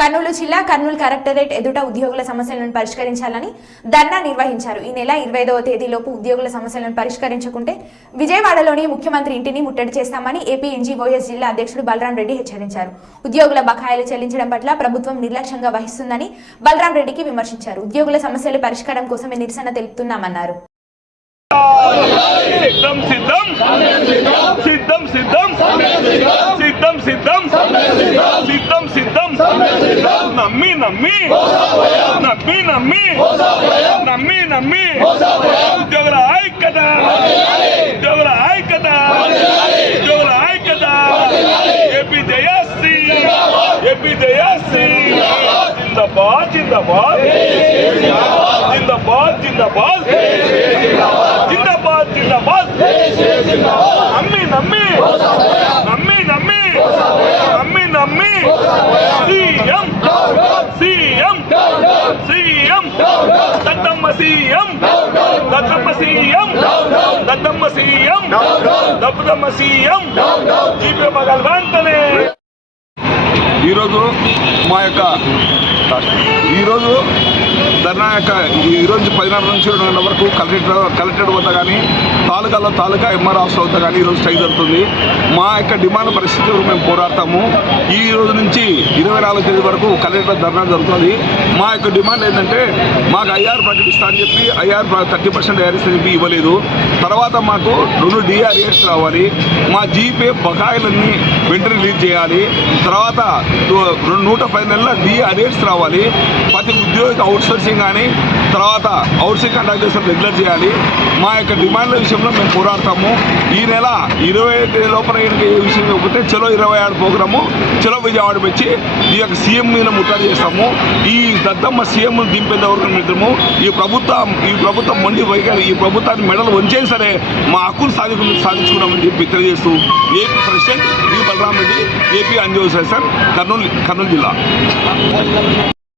కర్నూలు జిల్లా కర్నూలు కలెక్టరేట్ ఎదుట ఉద్యోగుల సమస్యలను పరిష్కరించాలని ధర్నా నిర్వహించారు. ఈ నెల ఇరవై ఐదవ తేదీలోపు ఉద్యోగుల సమస్యలను పరిష్కరించకుంటే విజయవాడలోని ముఖ్యమంత్రి ఇంటిని ముట్టడి చేస్తామని ఏపీ ఎన్జీఓఎస్ జిల్లా అధ్యక్షుడు బలరాం రెడ్డి హెచ్చరించారు. ఉద్యోగుల బకాయిలు చెల్లించడం పట్ల ప్రభుత్వం నిర్లక్ష్యంగా వహిస్తుందని బలరాం రెడ్డికి విమర్శించారు. ఉద్యోగుల సమస్యలు పరిష్కారం కోసమే నిరసన తెలుపుతున్నామన్నారు. సిద్ధం సిద్ధం సిద్ధం సిద్ధం నమ్మి నమ్మి నమ్మి నమ్మి నమ్మి నమ్మి ఉద్యోగుల ఐక్యత ఉద్యోగుల ఐక్యత ఉద్యోగుల ఐక్యత ఏపీ జయశ్రీ ఏపీ జయశ్రీ జిందాబాద్ జిందాబాద్ జిందాబాద్ జిందాబాద్ జిందాబాద్ జిందాబాద్ నమ్మి నమ్మి నమ్మి CM. Dattamma CM. Dattamma CM. Dattamma CM. GP భగవంతనే ఈరోజు మా యొక్క ఈరోజు ధర్నా యొక్క ఈరోజు పదిన్నర నుంచి రెండు గంటల వరకు కలెక్టర్ కలెక్టరేట్ వద్ద కానీ తాలూకాలో తాలూకా ఎంఆర్ ఆఫీస్ వద్ద కానీ ఈరోజు స్ట్రైక్ జరుగుతుంది. మా యొక్క డిమాండ్ పరిస్థితులు మేము పోరాడతాము. ఈ రోజు నుంచి ఇరవై నాలుగు తేదీ వరకు కలెక్టర్ ధర్నా జరుగుతుంది. మా యొక్క డిమాండ్ ఏంటంటే మాకు ఐఆర్ ప్రకటిస్తా అని చెప్పి ఐఆర్ థర్టీ పర్సెంట్ ఐఆర్ఎస్ అని చెప్పి ఇవ్వలేదు. తర్వాత మాకు రెండు డిఆర్ఏస్ రావాలి. మా జీపే బకాయిలన్నీ వెంటనే రిలీజ్ చేయాలి. తర్వాత రెండు నూట పది నెలల డిఆర్ఏస్ రావాలి. ప్రతి ఉద్యోగికి అవుట్ సోర్సింగ్ కానీ తర్వాత అవుట్సోర్సింగ్ కాంట్రాక్టర్స్ రెగ్యులర్ చేయాలి. మా యొక్క డిమాండ్ల విషయంలో మేము పోరాడతాము. ఈ నెల ఇరవై తేదీ లోపల విషయం చెప్పితే చలో ఇరవై ఆరు ప్రోగ్రాము చలో విజయవాడ వచ్చి ఈ యొక్క సీఎం మీద ముట్టడి చేస్తాము. ఈ దద్దమ్మ సీఎం దింపేంత వరకు ఈ ప్రభుత్వం ఈ ప్రభుత్వం మండి వైఖరి ఈ ప్రభుత్వాన్ని మెడలు వంచే సరే మా హక్కులు సాధించు సాధించుకున్నామని చెప్పి తెలియజేస్తూ AP president V Balaram Reddy AP association Kurnool Kurnool జిల్లా.